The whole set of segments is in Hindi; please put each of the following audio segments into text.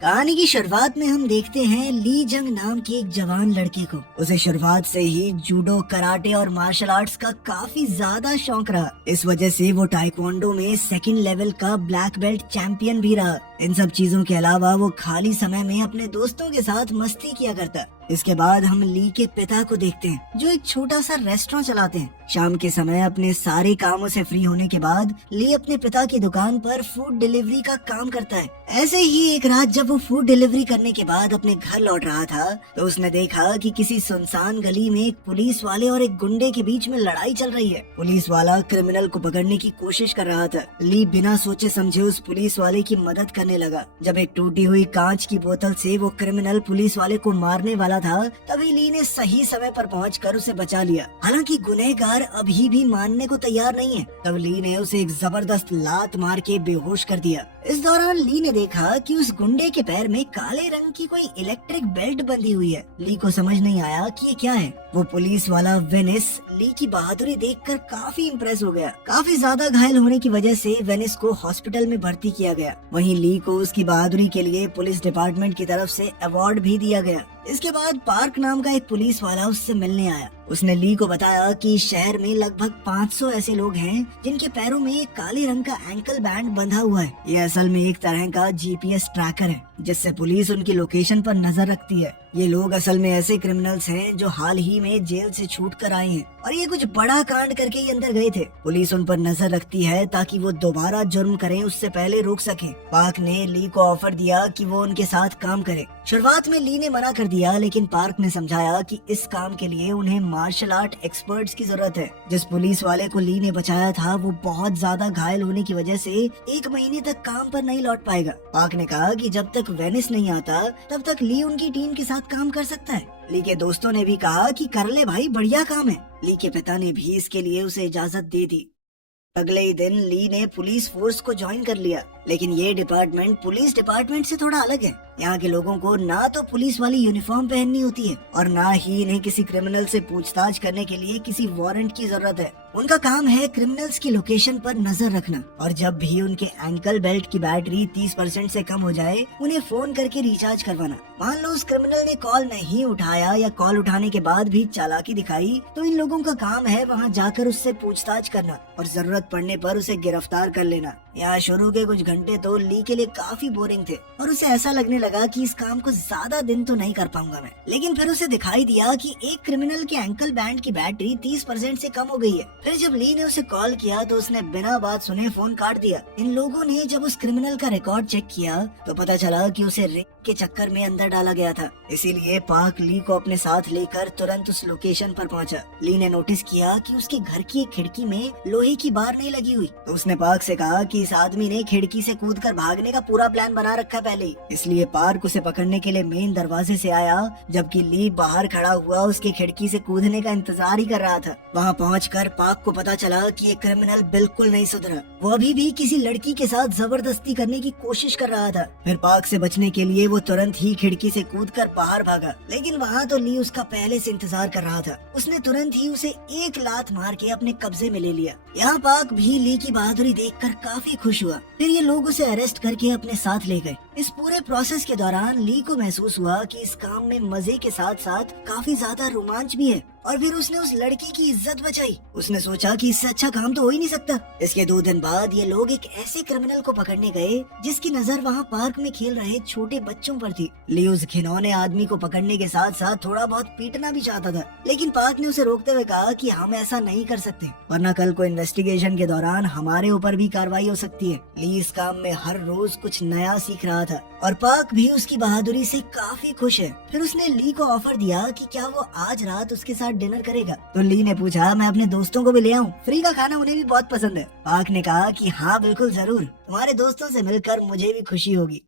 कहानी की शुरुआत में हम देखते हैं ली जंग नाम के एक जवान लड़के को। उसे शुरुआत से ही जूडो, कराटे और मार्शल आर्ट्स का काफी ज्यादा शौक रहा। इस वजह से वो ताइक्वांडो में सेकंड लेवल का ब्लैक बेल्ट चैंपियन भी रहा। इन सब चीजों के अलावा वो खाली समय में अपने दोस्तों के साथ मस्ती किया करता। इसके बाद हम ली के पिता को देखते हैं, जो एक छोटा सा रेस्टोरेंट चलाते हैं। शाम के समय अपने सारे कामों से फ्री होने के बाद ली अपने पिता की दुकान पर फूड डिलीवरी का काम करता है। ऐसे ही एक रात जब वो फूड डिलीवरी करने के बाद अपने घर लौट रहा था, तो उसने देखा कि किसी सुनसान गली में एक पुलिस वाले और एक गुंडे के बीच में लड़ाई चल रही है। पुलिस वाला क्रिमिनल को पकड़ने की कोशिश कर रहा था। ली बिना सोचे समझे उस पुलिस वाले की मदद करने लगा। जब एक टूटी हुई कांच की बोतल से वो क्रिमिनल पुलिस वाले को मारने वाला था, तभी ली ने सही समय पर पहुंचकर उसे बचा लिया। हालांकि गुनहगार अभी भी मानने को तैयार नहीं है। तब ली ने उसे एक जबरदस्त लात मार के बेहोश कर दिया। इस दौरान ली ने देखा कि उस गुंडे के पैर में काले रंग की कोई इलेक्ट्रिक बेल्ट बंधी हुई है। ली को समझ नहीं आया कि ये क्या है। वो पुलिस वाला वेनिस ली की बहादुरी देखकर काफी इम्प्रेस हो गया। काफी ज्यादा घायल होने की वजह से वेनिस को हॉस्पिटल में भर्ती किया गया। वहीं ली को उसकी बहादुरी के लिए पुलिस डिपार्टमेंट की तरफ से अवार्ड भी दिया गया। इसके बाद पार्क नाम का एक पुलिस वाला उससे मिलने आया। उसने ली को बताया कि शहर में लगभग 500 ऐसे लोग हैं जिनके पैरों में एक काले रंग का एंकल बैंड बंधा हुआ है। ये असल में एक तरह का जीपीएस ट्रैकर है, जिससे पुलिस उनकी लोकेशन पर नजर रखती है। ये लोग असल में ऐसे क्रिमिनल्स हैं जो हाल ही में जेल से छूट कर आए हैं और ये कुछ बड़ा कांड करके ही अंदर गए थे। पुलिस उन पर नजर रखती है ताकि वो दोबारा जुर्म करें उससे पहले रोक सके। पार्क ने ली को ऑफर दिया कि वो उनके साथ काम करे। शुरुआत में ली ने मना कर दिया, लेकिन पार्क ने समझाया कि इस काम के लिए उन्हें मार्शल आर्ट एक्सपर्ट्स की जरूरत है। जिस पुलिस वाले को ली ने बचाया था वो बहुत ज्यादा घायल होने की वजह से 1 महीने तक काम पर नहीं लौट पाएगा। पार्क ने कहा कि जब तक वेनिस नहीं आता तब तक ली उनकी टीम के साथ काम कर सकता है। ली के दोस्तों ने भी कहा कि कर ले भाई, बढ़िया काम है। ली के पिता ने भी इसके लिए उसे इजाजत दे दी। अगले ही दिन ली ने पुलिस फोर्स को ज्वाइन कर लिया, लेकिन ये डिपार्टमेंट पुलिस डिपार्टमेंट से थोड़ा अलग है। यहाँ के लोगों को ना तो पुलिस वाली यूनिफॉर्म पहननी होती है और ना ही इन्हें किसी क्रिमिनल से पूछताछ करने के लिए किसी वारंट की जरूरत है। उनका काम है क्रिमिनल्स की लोकेशन पर नजर रखना और जब भी उनके एंकल बेल्ट की बैटरी 30% से कम हो जाए उन्हें फोन करके रिचार्ज करवाना। मान लो उस क्रिमिनल ने कॉल नहीं उठाया या कॉल उठाने के बाद भी चालाकी दिखाई, तो इन लोगों का काम है वहाँ जाकर उससे पूछताछ करना और जरूरत पड़ने पर उसे गिरफ्तार कर लेना। यहाँ शुरू के कुछ घंटे तो ली के लिए काफी बोरिंग थे और उसे ऐसा लगने लगा कि इस काम को ज्यादा दिन तो नहीं कर पाऊंगा मैं। लेकिन फिर उसे दिखाई दिया कि एक क्रिमिनल के एंकल बैंड की बैटरी 30% से कम हो गई है। फिर जब ली ने उसे कॉल किया तो उसने बिना बात सुने फोन काट दिया। इन लोगों ने जब उस क्रिमिनल का रिकॉर्ड चेक किया तो पता चला कि उसे रिंग के चक्कर में अंदर डाला गया था। इसीलिए पार्क ली को अपने साथ लेकर तुरंत उस लोकेशन पर पहुंचा। ली ने नोटिस किया कि उसके घर की एक खिड़की में लोहे की बार नहीं लगी हुई, तो उसने पार्क से कहा कि इस आदमी ने खिड़की से कूदकर भागने का पूरा प्लान बना रखा पहले ही। इसलिए पार्क उसे पकड़ने के लिए मेन दरवाजे से आया, जबकि ली बाहर खड़ा हुआ उसकी खिड़की से कूदने का इंतजार ही कर रहा था। वहाँ पहुंचकर पार्क को पता चला कि ये क्रिमिनल बिल्कुल नहीं सुधरा। वो अभी भी किसी लड़की के साथ जबरदस्ती करने की कोशिश कर रहा था। फिर पार्क से बचने के लिए वो तुरंत ही खिड़की से कूदकर बाहर भागा, लेकिन वहाँ तो ली उसका पहले से इंतजार कर रहा था। उसने तुरंत ही उसे एक लात मार के अपने कब्जे में ले लिया। यहाँ पार्क भी ली की बहादुरी देखकर काफी खुश हुआ। फिर ये लोग उसे अरेस्ट करके अपने साथ ले गए। इस पूरे प्रोसेस के दौरान ली को महसूस हुआ कि इस काम में मजे के साथ साथ काफी ज्यादा रोमांच भी है और फिर उसने उस लड़की की इज्जत बचाई। उसने सोचा कि इससे अच्छा काम तो हो ही नहीं सकता। इसके 2 दिन बाद ये लोग एक ऐसे क्रिमिनल को पकड़ने गए जिसकी नजर वहाँ पार्क में खेल रहे छोटे बच्चों पर थी। ली उस घिनौने आदमी को पकड़ने के साथ साथ थोड़ा बहुत पीटना भी चाहता था, लेकिन पार्क ने उसे रोकते हुए कहा कि हम ऐसा नहीं कर सकते, वरना कल को इन्वेस्टिगेशन के दौरान हमारे ऊपर भी कार्रवाई हो सकती है। ली इस काम में हर रोज कुछ नया सीख रहा था और पार्क भी उसकी बहादुरी से काफी खुश है। फिर उसने ली को ऑफर दिया कि क्या वो आज रात उसके साथ डिनर करेगा। तो ली ने पूछा, मैं अपने दोस्तों को भी ले आऊं? फ्री का खाना उन्हें भी बहुत पसंद है। पार्क ने कहा कि हाँ बिल्कुल जरूर, तुम्हारे दोस्तों से मिलकर मुझे भी खुशी होगी।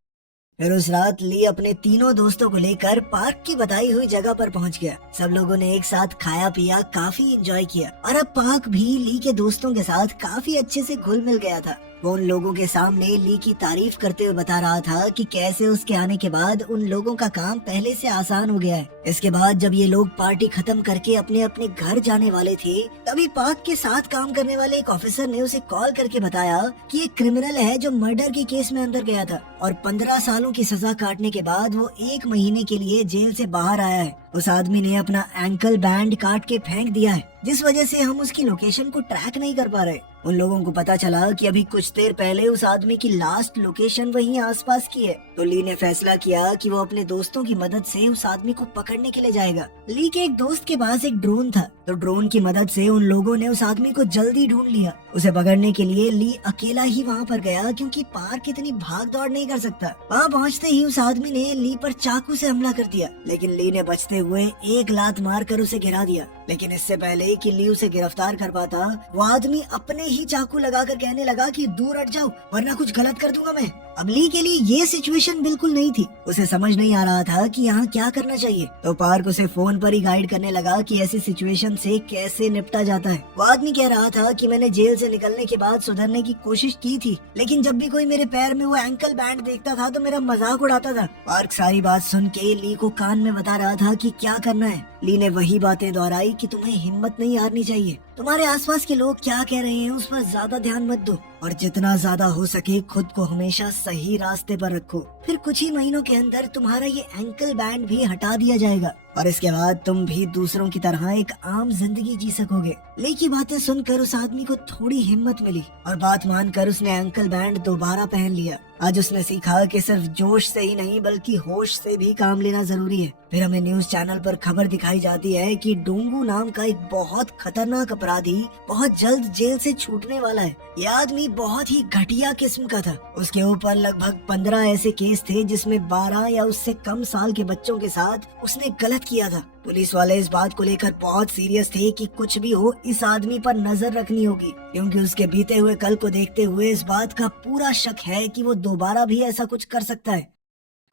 फिर उस रात ली अपने तीनों दोस्तों को लेकर पार्क की बताई हुई जगह पर पहुंच गया। सब लोगों ने एक साथ खाया पिया, काफी एंजॉय किया और अब पार्क भी ली के दोस्तों के साथ काफी अच्छे से घुल मिल गया था। वो उन लोगों के सामने ली की तारीफ करते हुए बता रहा था कि कैसे उसके आने के बाद उन लोगों का काम पहले से आसान हो गया है। इसके बाद जब ये लोग पार्टी खत्म करके अपने अपने घर जाने वाले थे, तभी पार्क के साथ काम करने वाले एक ऑफिसर ने उसे कॉल करके बताया कि एक क्रिमिनल है जो मर्डर के केस में अंदर गया था और 15 सालों की सजा काटने के बाद वो 1 महीने के लिए जेल से बाहर आया है। उस आदमी ने अपना एंकल बैंड काट के फेंक दिया है, जिस वजह से हम उसकी लोकेशन को ट्रैक नहीं कर पा रहे। उन लोगों को पता चला कि अभी कुछ देर पहले उस आदमी की लास्ट लोकेशन वहीं आसपास की है। तो ली ने फैसला किया कि वो अपने दोस्तों की मदद से उस आदमी को पकड़ने के लिए जाएगा। ली के एक दोस्त के पास एक ड्रोन था, तो ड्रोन की मदद से उन लोगों ने उस आदमी को जल्दी ढूंढ लिया। उसे पकड़ने के लिए ली अकेला ही वहाँ पर गया, क्योंकि पार्क इतनी भाग दौड़ नहीं कर सकता। वहाँ पहुँचते ही उस आदमी ने ली पर चाकू से हमला कर दिया, लेकिन ली ने बचते हुए एक लात मारकर उसे गिरा दिया। लेकिन इससे पहले कि ली उसे गिरफ्तार कर पाता, वो आदमी अपने ही चाकू लगाकर कहने लगा कि दूर हट जाओ वरना कुछ गलत कर दूंगा मैं। अब ली के लिए ये सिचुएशन बिल्कुल नहीं थी, उसे समझ नहीं आ रहा था कि यहाँ क्या करना चाहिए। तो पार्क उसे फोन पर ही गाइड करने लगा कि ऐसी सिचुएशन से कैसे निपटा जाता है। वो आदमी कह रहा था कि मैंने जेल से निकलने के बाद सुधरने की कोशिश की थी, लेकिन जब भी कोई मेरे पैर में वो एंकल बैंड देखता था तो मेरा मजाक उड़ाता था। पार्क सारी बात सुन के ली को कान में बता रहा था कि क्या करना है। ली ने वही बातें दोहराई कि तुम्हें हिम्मत नहीं हारनी चाहिए, तुम्हारे आसपास के लोग क्या कह रहे हैं उस पर ज्यादा ध्यान मत दो, और जितना ज्यादा हो सके खुद को हमेशा सही रास्ते पर रखो। फिर कुछ ही महीनों के अंदर तुम्हारा ये एंकल बैंड भी हटा दिया जाएगा और इसके बाद तुम भी दूसरों की तरह एक आम जिंदगी जी सकोगे। ली की बातें सुनकर उस आदमी को थोड़ी हिम्मत मिली और बात मानकर उसने एंकल बैंड दोबारा पहन लिया। आज उसने सीखा कि सिर्फ जोश से ही नहीं बल्कि होश से भी काम लेना जरूरी है। फिर हमें न्यूज चैनल पर खबर दिखाई जाती है कि डोंगू नाम का एक बहुत खतरनाक अपराधी बहुत जल्द जेल से छूटने वाला है। ये आदमी बहुत ही घटिया किस्म का था। उसके ऊपर लगभग 15 ऐसे केस थे जिसमें 12 या उससे कम साल के बच्चों के साथ उसने गलत किया था। पुलिस वाले इस बात को लेकर बहुत सीरियस थे कि कुछ भी हो इस आदमी पर नजर रखनी होगी, क्योंकि उसके बीते हुए कल को देखते हुए इस बात का पूरा शक है कि वो दोबारा भी ऐसा कुछ कर सकता है।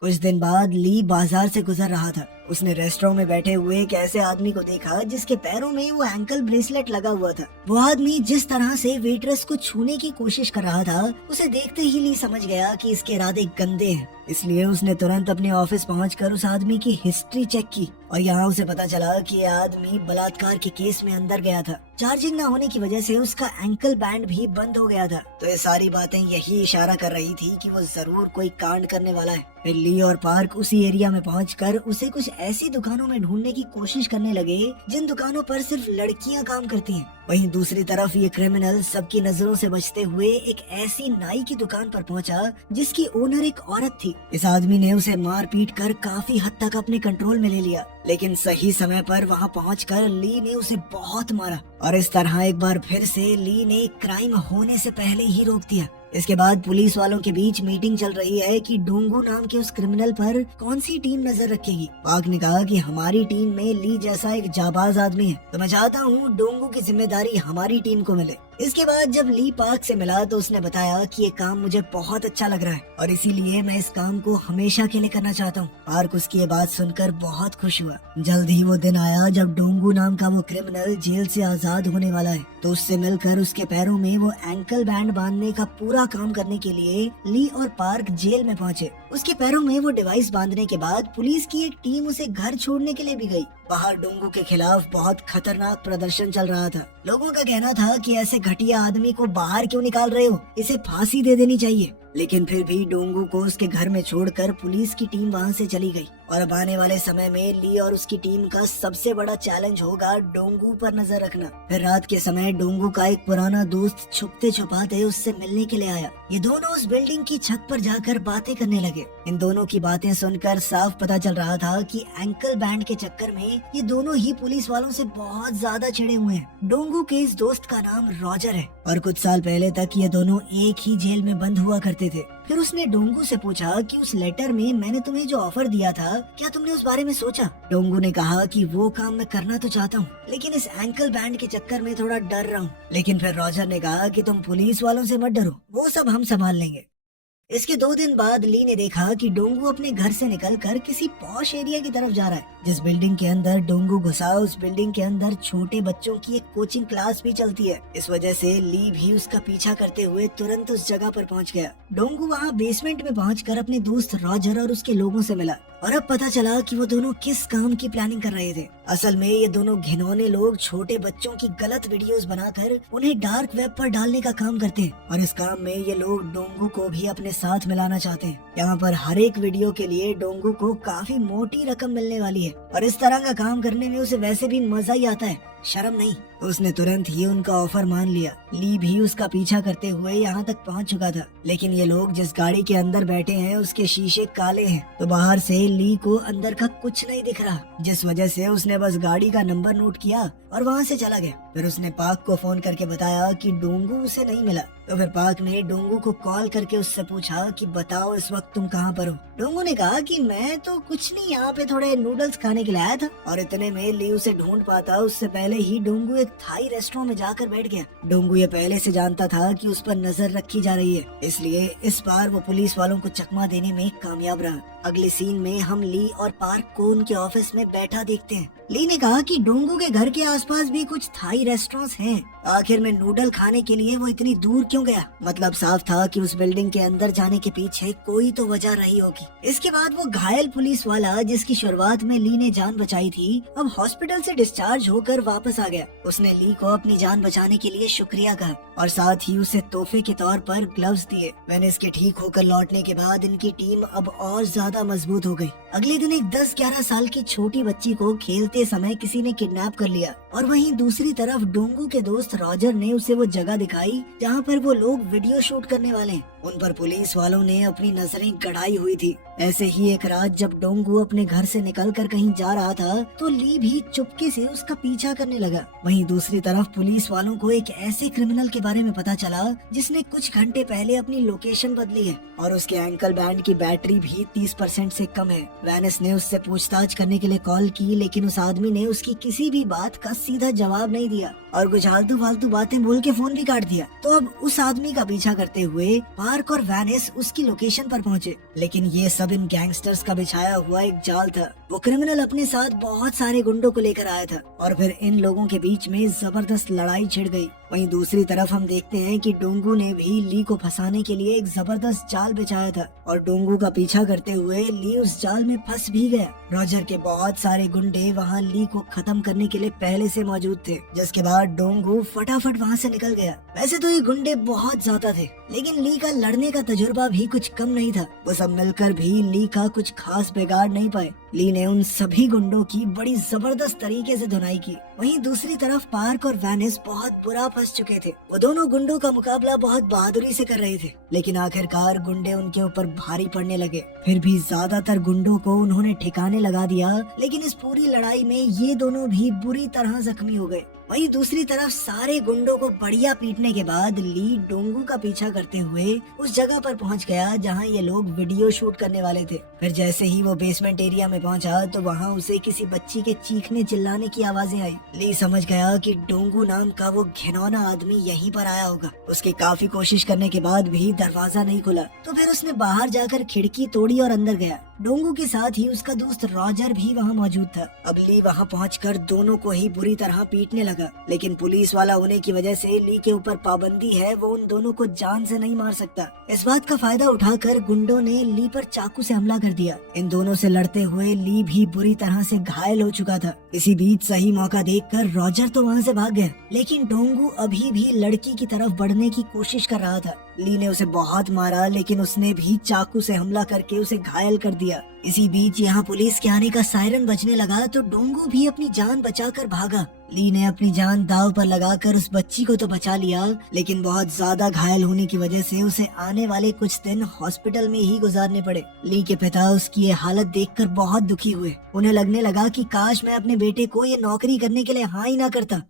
कुछ दिन बाद ली बाजार से गुजर रहा था। उसने रेस्टोरेंट में बैठे हुए एक ऐसे आदमी को देखा जिसके पैरों में वो एंकल ब्रेसलेट लगा हुआ था। वो आदमी जिस तरह से वेट्रेस को छूने की कोशिश कर रहा था, उसे देखते ही ली समझ गया कि इसके इरादे गंदे हैं। इसलिए उसने तुरंत अपने ऑफिस पहुंचकर उस आदमी की हिस्ट्री चेक की और यहाँ उसे पता चला कि ये आदमी बलात्कार के केस में अंदर गया था। चार्जिंग न होने की वजह से उसका एंकल बैंड भी बंद हो गया था। तो ये सारी बातें यही इशारा कर रही थी कि वो जरूर कोई कांड करने वाला है। फिर ली और पार्क उसी एरिया में पहुंचकर उसे कुछ ऐसी दुकानों में ढूंढने की कोशिश करने लगे जिन दुकानों पर सिर्फ लड़कियां काम करती हैं। वहीं दूसरी तरफ ये क्रिमिनल सबकी नजरों से बचते हुए एक ऐसी नाई की दुकान पर पहुंचा जिसकी ओनर एक औरत थी। इस आदमी ने उसे मार पीट कर काफी हद तक अपने कंट्रोल में ले लिया, लेकिन सही समय पर वहां पहुंचकर ली ने उसे बहुत मारा और इस तरह एक बार फिर से ली ने क्राइम होने से पहले ही रोक दिया। इसके बाद पुलिस वालों के बीच मीटिंग चल रही है कि डोंगू नाम के उस क्रिमिनल पर कौन सी टीम नजर रखेगी। पार्क ने कहा कि हमारी टीम में ली जैसा एक जाबाज आदमी है, तो मैं चाहता हूँ डोंगू की जिम्मेदारी हमारी टीम को मिले। इसके बाद जब ली पार्क से मिला तो उसने बताया कि ये काम मुझे बहुत अच्छा लग रहा है और इसीलिए मैं इस काम को हमेशा के लिए करना चाहता हूँ। पार्क उसकी ये बात सुनकर बहुत खुश हुआ। जल्द ही वो दिन आया जब डोंगू नाम का वो क्रिमिनल जेल से आजाद होने वाला है, तो उससे मिलकर उसके पैरों में वो एंकल बैंड बांधने का पूरा काम करने के लिए ली और पार्क जेल में पहुंचे। उसके पैरों में वो डिवाइस बांधने के बाद पुलिस की एक टीम उसे घर छोड़ने के लिए भी गई। बाहर डोंगू के खिलाफ बहुत खतरनाक प्रदर्शन चल रहा था। लोगों का कहना था कि ऐसे घटिया आदमी को बाहर क्यों निकाल रहे हो, इसे फांसी दे देनी चाहिए। लेकिन फिर भी डोंगू को उसके घर में छोड़कर पुलिस की टीम वहां से चली गई और अब आने वाले समय में ली और उसकी टीम का सबसे बड़ा चैलेंज होगा डोंगू पर नजर रखना। फिर रात के समय डोंगू का एक पुराना दोस्त छुपते छुपाते उससे मिलने के लिए आया। ये दोनों उस बिल्डिंग की छत पर जाकर बातें करने लगे। इन दोनों की बातें सुनकर साफ पता चल रहा था कि एंकल बैंड के चक्कर में ये दोनों ही पुलिस वालों से बहुत ज्यादा चिढ़े हुए हैं। डोंगू के इस दोस्त का नाम रॉजर है और कुछ साल पहले तक ये दोनों एक ही जेल में बंद हुआ करते थे। फिर उसने डोंगू से पूछा कि उस लेटर में मैंने तुम्हें जो ऑफर दिया था, क्या तुमने उस बारे में सोचा? डोंगू ने कहा कि वो काम मैं करना तो चाहता हूँ, लेकिन इस एंकल बैंड के चक्कर में थोड़ा डर रहा हूँ। लेकिन फिर रॉजर ने कहा कि तुम पुलिस वालों से मत डरो, वो सब हम संभाल लेंगे। इसके 2 दिन बाद ली ने देखा कि डोंगू अपने घर से निकलकर किसी पॉश एरिया की तरफ जा रहा है। जिस बिल्डिंग के अंदर डोंगू घुसा उस बिल्डिंग के अंदर छोटे बच्चों की एक कोचिंग क्लास भी चलती है। इस वजह से ली भी उसका पीछा करते हुए तुरंत उस जगह पर पहुंच गया। डोंगू वहां बेसमेंट में पहुंचकर अपने दोस्त रॉजर और उसके लोगों से मिला और अब पता चला कि वो दोनों किस काम की प्लानिंग कर रहे थे। असल में ये दोनों घिनौने लोग छोटे बच्चों की गलत वीडियोस बनाकर उन्हें डार्क वेब पर डालने का काम करते हैं और इस काम में ये लोग डोंगू को भी अपने साथ मिलाना चाहते हैं। यहाँ पर हर एक वीडियो के लिए डोंगू को काफी मोटी रकम मिलने वाली है और इस तरह का काम करने में उसे वैसे भी मजा ही आता है, शर्म नहीं। उसने तुरंत ही उनका ऑफर मान लिया। ली भी उसका पीछा करते हुए यहाँ तक पहुँच चुका था, लेकिन ये लोग जिस गाड़ी के अंदर बैठे हैं उसके शीशे काले हैं, तो बाहर से ली को अंदर का कुछ नहीं दिख रहा, जिस वजह से उसने बस गाड़ी का नंबर नोट किया और वहाँ से चला गया। फिर उसने पाक को फोन करके बताया कि डोंगू उसे नहीं मिला। तो फिर पाक ने डोंगू को कॉल करके उससे पूछा कि बताओ इस वक्त तुम कहाँ पर हो। डोंगू ने कहा कि मैं तो कुछ नहीं, यहाँ पे थोड़े नूडल्स खाने के लिए आया था। और इतने में ली उसे ढूंढ पाता उससे पहले ही डोंगू एक थाई रेस्टोरेंट में जाकर बैठ गया। डोंगू ये पहले से जानता था कि उस पर नजर रखी जा रही है, इसलिए इस बार वो पुलिस वालों को चकमा देने में कामयाब रहा। अगले सीन में हम ली और पार्क को उनके ऑफिस में बैठा देखते हैं। ली ने कहा कि डोंगू के घर के आसपास भी कुछ थाई रेस्टोरेंट्स हैं। आखिर में नूडल खाने के लिए वो इतनी दूर क्यों गया? मतलब साफ था कि उस बिल्डिंग के अंदर जाने के पीछे कोई तो वजह रही होगी। इसके बाद वो घायल पुलिस वाला जिसकी शुरुआत में ली ने जान बचाई थी, अब हॉस्पिटल से डिस्चार्ज होकर वापस आ गया। उसने ली को अपनी जान बचाने के लिए शुक्रिया कहा और साथ ही उसे तोहफे के तौर पर ग्लव्स दिए। वेनिस के ठीक होकर लौटने के बाद इनकी टीम अब और ज्यादा मजबूत हो गई। अगले दिन एक 10-11 साल की छोटी बच्ची को खेलते समय किसी ने किडनैप कर लिया और वहीं दूसरी तरफ डोंगू के दोस्त रॉजर ने उसे वो जगह दिखाई जहाँ पर वो लोग वीडियो शूट करने वाले हैं। उन पर पुलिस वालों ने अपनी नजरें गड़ाई हुई थी। ऐसे ही एक रात जब डोंगू अपने घर से निकलकर कहीं जा रहा था तो ली भी चुपके से उसका पीछा करने लगा। वहीं दूसरी तरफ पुलिस वालों को एक ऐसे क्रिमिनल के बारे में पता चला जिसने कुछ घंटे पहले अपनी लोकेशन बदली है और उसके एंकल बैंड की बैटरी भी 30% से कम है। वेनिस ने उससे पूछताछ करने के लिए कॉल की, लेकिन उस आदमी ने उसकी किसी भी बात का सीधा जवाब नहीं दिया और कुछ आलतू फालतू बातें बोल के फोन भी काट दिया। तो अब उस आदमी का पीछा करते हुए पार्क और वेनिस उसकी लोकेशन पर पहुंचे, लेकिन ये सब इन गैंगस्टर्स का बिछाया हुआ एक जाल था। वो क्रिमिनल अपने साथ बहुत सारे गुंडों को लेकर आया था और फिर इन लोगों के बीच में जबरदस्त लड़ाई छिड़ गई। वहीं दूसरी तरफ हम देखते हैं कि डोंगू ने भी ली को फंसाने के लिए एक जबरदस्त जाल बिछाया था और डोंगू का पीछा करते हुए ली उस जाल में फंस भी गया। रॉजर के बहुत सारे गुंडे वहां ली को खत्म करने के लिए पहले से मौजूद थे, जिसके बाद डोंगू फटाफट वहां से निकल गया। वैसे तो ये गुंडे बहुत ज्यादा थे, लेकिन ली का लड़ने का तजुर्बा भी कुछ कम नहीं था। वो सब मिलकर भी ली का कुछ खास बिगाड़ नहीं पाए। ली ने उन सभी गुंडों की बड़ी जबरदस्त तरीके से धुनाई की। वहीं दूसरी तरफ पार्क और वेनिस बहुत बुरा फंस चुके थे। वो दोनों गुंडों का मुकाबला बहुत बहादुरी से कर रहे थे, लेकिन आखिरकार गुंडे उनके ऊपर भारी पड़ने लगे। फिर भी ज्यादातर गुंडों को उन्होंने ठिकाने लगा दिया, लेकिन इस पूरी लड़ाई में ये दोनों भी बुरी तरह जख्मी हो गए। वहीं दूसरी तरफ सारे गुंडों को बढ़िया पीटने के बाद ली डोंगू का पीछा करते हुए उस जगह पर पहुंच गया जहां ये लोग वीडियो शूट करने वाले थे। फिर जैसे ही वो बेसमेंट एरिया में पहुंचा तो वहां उसे किसी बच्ची के चीखने चिल्लाने की आवाजें आई। ली समझ गया कि डोंगू नाम का वो घिनौना आदमी यहीं पर आया होगा। उसके काफी कोशिश करने के बाद भी दरवाजा नहीं खुला, तो फिर उसने बाहर जाकर खिड़की तोड़ी और अंदर गया। डोंगू के साथ ही उसका दोस्त रॉजर भी वहाँ मौजूद था। अब ली वहाँ पहुंचकर दोनों को ही बुरी तरह पीटने लगा, लेकिन पुलिस वाला होने की वजह से ली के ऊपर पाबंदी है, वो उन दोनों को जान से नहीं मार सकता। इस बात का फायदा उठाकर गुंडों ने ली पर चाकू से हमला कर दिया। इन दोनों से लड़ते हुए ली भी बुरी तरह से घायल हो चुका था। इसी बीच सही मौका देखकर रॉजर तो वहाँ से भाग गया, लेकिन डोंगू अभी भी लड़की की तरफ बढ़ने की कोशिश कर रहा था। ली ने उसे बहुत मारा, लेकिन उसने भी चाकू से हमला करके उसे घायल कर दिया। इसी बीच यहाँ पुलिस के आने का सायरन बजने लगा तो डोंगू भी अपनी जान बचाकर भागा। ली ने अपनी जान दांव पर लगाकर उस बच्ची को तो बचा लिया, लेकिन बहुत ज्यादा घायल होने की वजह से उसे आने वाले कुछ दिन हॉस्पिटल में ही गुजारने पड़े। ली के पिता उसकी ये हालत देखकर बहुत दुखी हुए। उन्हें लगने लगा कि काश मैं अपने बेटे को ये नौकरी करने के लिए हाँ ही ना करता।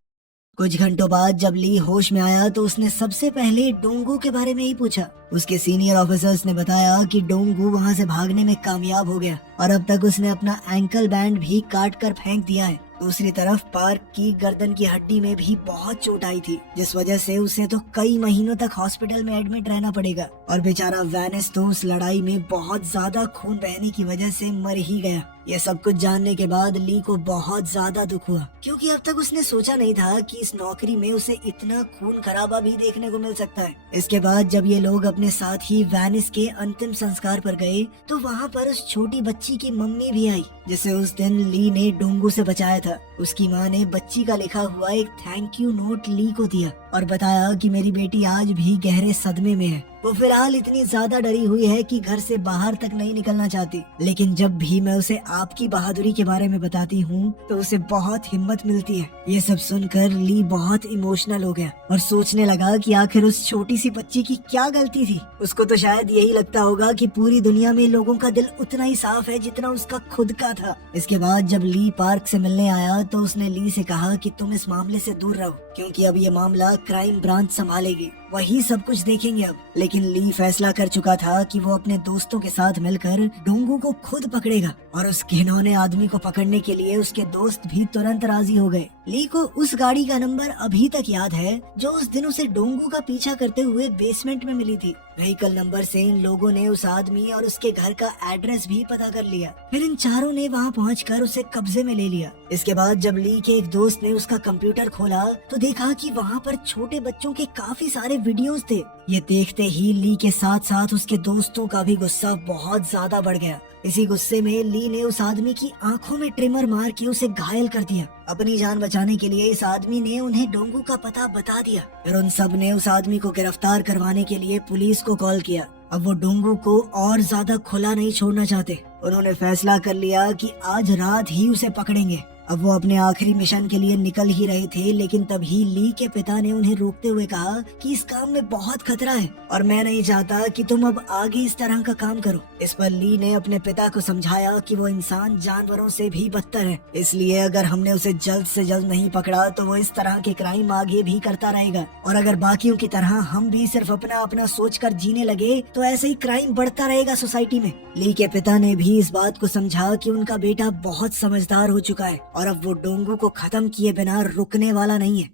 कुछ घंटों बाद जब ली होश में आया तो उसने सबसे पहले डोंगू के बारे में ही पूछा। उसके सीनियर ऑफिसर्स ने बताया कि डोंगू वहाँ से भागने में कामयाब हो गया और अब तक उसने अपना एंकल बैंड भी काट कर फेंक दिया है। दूसरी तरफ पार्क की गर्दन की हड्डी में भी बहुत चोट आई थी, जिस वजह से उसे तो कई महीनों तक हॉस्पिटल में एडमिट रहना पड़ेगा। और बेचारा वैनिस तो उस लड़ाई में बहुत ज्यादा खून बहने की वजह से मर ही गया। ये सब कुछ जानने के बाद ली को बहुत ज्यादा दुख हुआ, क्योंकि अब तक उसने सोचा नहीं था कि इस नौकरी में उसे इतना खून खराबा भी देखने को मिल सकता है। इसके बाद जब ये लोग अपने साथ ही वैनिस के अंतिम संस्कार पर गए तो वहाँ पर उस छोटी बच्ची की मम्मी भी आई, जिसे उस दिन ली ने डोंगू से बचाया था। उसकी माँ ने बच्ची का लिखा हुआ एक थैंक यू नोट ली को दिया और बताया कि मेरी बेटी आज भी गहरे सदमे में है। वो फिलहाल इतनी ज्यादा डरी हुई है कि घर से बाहर तक नहीं निकलना चाहती, लेकिन जब भी मैं उसे आपकी बहादुरी के बारे में बताती हूँ तो उसे बहुत हिम्मत मिलती है। ये सब सुनकर ली बहुत इमोशनल हो गया और सोचने लगा कि आखिर उस छोटी सी बच्ची की क्या गलती थी। उसको तो शायद यही लगता होगा कि पूरी दुनिया में लोगों का दिल उतना ही साफ है जितना उसका खुद का था। इसके बाद जब ली पार्क से मिलने आया तो उसने ली से कहा कि तुम इस मामले से दूर रहो, क्योंकि अब ये मामला क्राइम ब्रांच संभालेगी, वही सब कुछ देखेंगे अब। लेकिन ली फैसला कर चुका था कि वो अपने दोस्तों के साथ मिलकर डोंगू को खुद पकड़ेगा और उस घिनौने आदमी को पकड़ने के लिए उसके दोस्त भी तुरंत राजी हो गए। ली को उस गाड़ी का नंबर अभी तक याद है जो उस दिन उसे डोंगू का पीछा करते हुए बेसमेंट में मिली थी। व्हीकल नंबर से इन लोगों ने उस आदमी और उसके घर का एड्रेस भी पता कर लिया। फिर इन चारों ने वहाँ पहुंचकर उसे कब्जे में ले लिया। इसके बाद जब ली के एक दोस्त ने उसका कंप्यूटर खोला तो देखा कि वहाँ पर छोटे बच्चों के काफी सारे वीडियोस थे। ये देखते ही ली के साथ साथ उसके दोस्तों का भी गुस्सा बहुत ज्यादा बढ़ गया। इसी गुस्से में ली ने उस आदमी की आंखों में ट्रिमर मार के उसे घायल कर दिया। अपनी जान बचाने के लिए इस आदमी ने उन्हें डोंगू का पता बता दिया। फिर उन सब ने उस आदमी को गिरफ्तार करवाने के लिए पुलिस को कॉल किया। अब वो डोंगू को और ज्यादा खुला नहीं छोड़ना चाहते। उन्होंने फैसला कर लिया कि आज रात ही उसे पकड़ेंगे। अब वो अपने आखिरी मिशन के लिए निकल ही रहे थे, लेकिन तभी ली के पिता ने उन्हें रोकते हुए कहा कि इस काम में बहुत खतरा है और मैं नहीं चाहता कि तुम अब आगे इस तरह का काम करो। इस पर ली ने अपने पिता को समझाया कि वो इंसान जानवरों से भी बदतर है, इसलिए अगर हमने उसे जल्द से जल्द नहीं पकड़ा तो वो इस तरह के क्राइम आगे भी करता रहेगा और अगर बाकियों की तरह हम भी सिर्फ अपना अपना सोचकर जीने लगे तो ऐसे ही क्राइम बढ़ता रहेगा सोसाइटी में। ली के पिता ने भी इस बात को समझा कि उनका बेटा बहुत समझदार हो चुका है और अब वो डोंगू को खत्म किए बिना रुकने वाला नहीं है।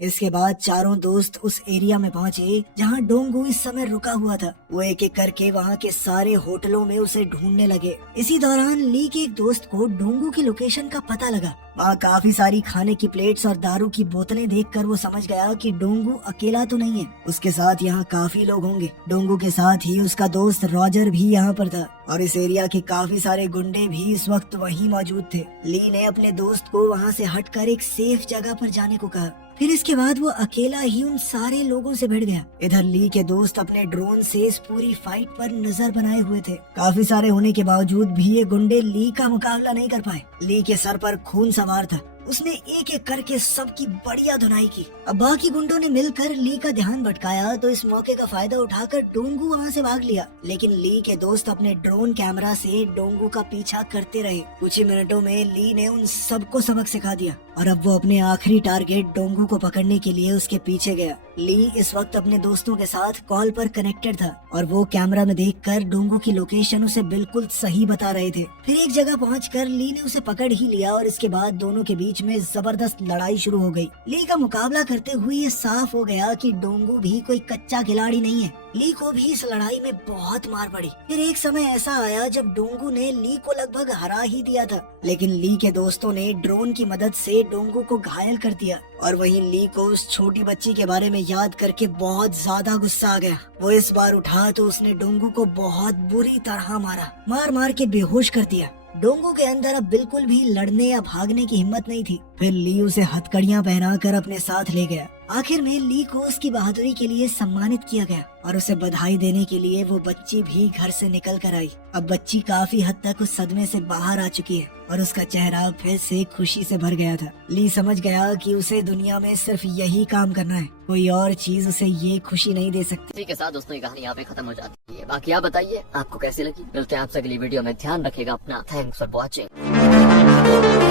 इसके बाद चारों दोस्त उस एरिया में पहुंचे जहां डोंगू इस समय रुका हुआ था। वो एक एक करके वहां के सारे होटलों में उसे ढूंढने लगे। इसी दौरान ली के एक दोस्त को डोंगू की लोकेशन का पता लगा। वहाँ काफी सारी खाने की प्लेट्स और दारू की बोतलें देखकर वो समझ गया कि डोंगू अकेला तो नहीं है, उसके साथ यहाँ काफी लोग होंगे। डोंगू के साथ ही उसका दोस्त रॉजर भी यहाँ पर था और इस एरिया के काफी सारे गुंडे भी इस वक्त वहीं मौजूद थे। ली ने अपने दोस्त को वहाँ से हटकर एक सेफ जगह पर जाने को कहा। फिर इसके बाद वो अकेला ही उन सारे लोगों से भिड़ गया। इधर ली के दोस्त अपने ड्रोन से इस पूरी फाइट पर नजर बनाए हुए थे। काफी सारे होने के बावजूद भी ये गुंडे ली का मुकाबला नहीं कर पाए। ली के सर पर खून सवार था। उसने एक एक करके सबकी बढ़िया धुनाई की। अब बाकी गुंडों ने मिलकर ली का ध्यान भटकाया तो इस मौके का फायदा उठाकर डोंगू वहाँ से भाग लिया, लेकिन ली के दोस्त अपने ड्रोन कैमरा से डोंगू का पीछा करते रहे। कुछ ही मिनटों में ली ने उन सबको सबक सिखा दिया और अब वो अपने आखिरी टारगेट डोंगू को पकड़ने के लिए उसके पीछे गया। ली इस वक्त अपने दोस्तों के साथ कॉल पर कनेक्टेड था और वो कैमरा में देखकर डोंगू की लोकेशन उसे बिल्कुल सही बता रहे थे। फिर एक जगह पहुंचकर ली ने उसे पकड़ ही लिया और इसके बाद दोनों के बीच में जबरदस्त लड़ाई शुरू हो गई। ली का मुकाबला करते हुए ये साफ हो गया कि डोंगू भी कोई कच्चा खिलाड़ी नहीं है। ली को भी इस लड़ाई में बहुत मार पड़ी। फिर एक समय ऐसा आया जब डोंगू ने ली को लगभग हरा ही दिया था, लेकिन ली के दोस्तों ने ड्रोन की मदद से डोंगू को घायल कर दिया और वहीं ली को उस छोटी बच्ची के बारे में याद करके बहुत ज्यादा गुस्सा आ गया। वो इस बार उठा तो उसने डोंगू को बहुत बुरी तरह मार मार के बेहोश कर दिया। डोंगू के अंदर अब बिल्कुल भी लड़ने या भागने की हिम्मत नहीं थी। फिर ली उसे हथकड़ियां पहनाकर अपने साथ ले गया। आखिर में ली को उसकी बहादुरी के लिए सम्मानित किया गया और उसे बधाई देने के लिए वो बच्ची भी घर से निकल कर आई। अब बच्ची काफी हद तक उस सदमे से बाहर आ चुकी है और उसका चेहरा फिर से खुशी से भर गया था। ली समझ गया कि उसे दुनिया में सिर्फ यही काम करना है, कोई और चीज उसे ये खुशी नहीं दे सकती। इसी के साथ दोस्तों ये कहानी यहाँ पे खत्म हो जाती है। बाकी आप बताइए आपको कैसी लगी। मिलते हैं आपसे अगली वीडियो में। ध्यान रखिएगा अपना। Thanks for watching.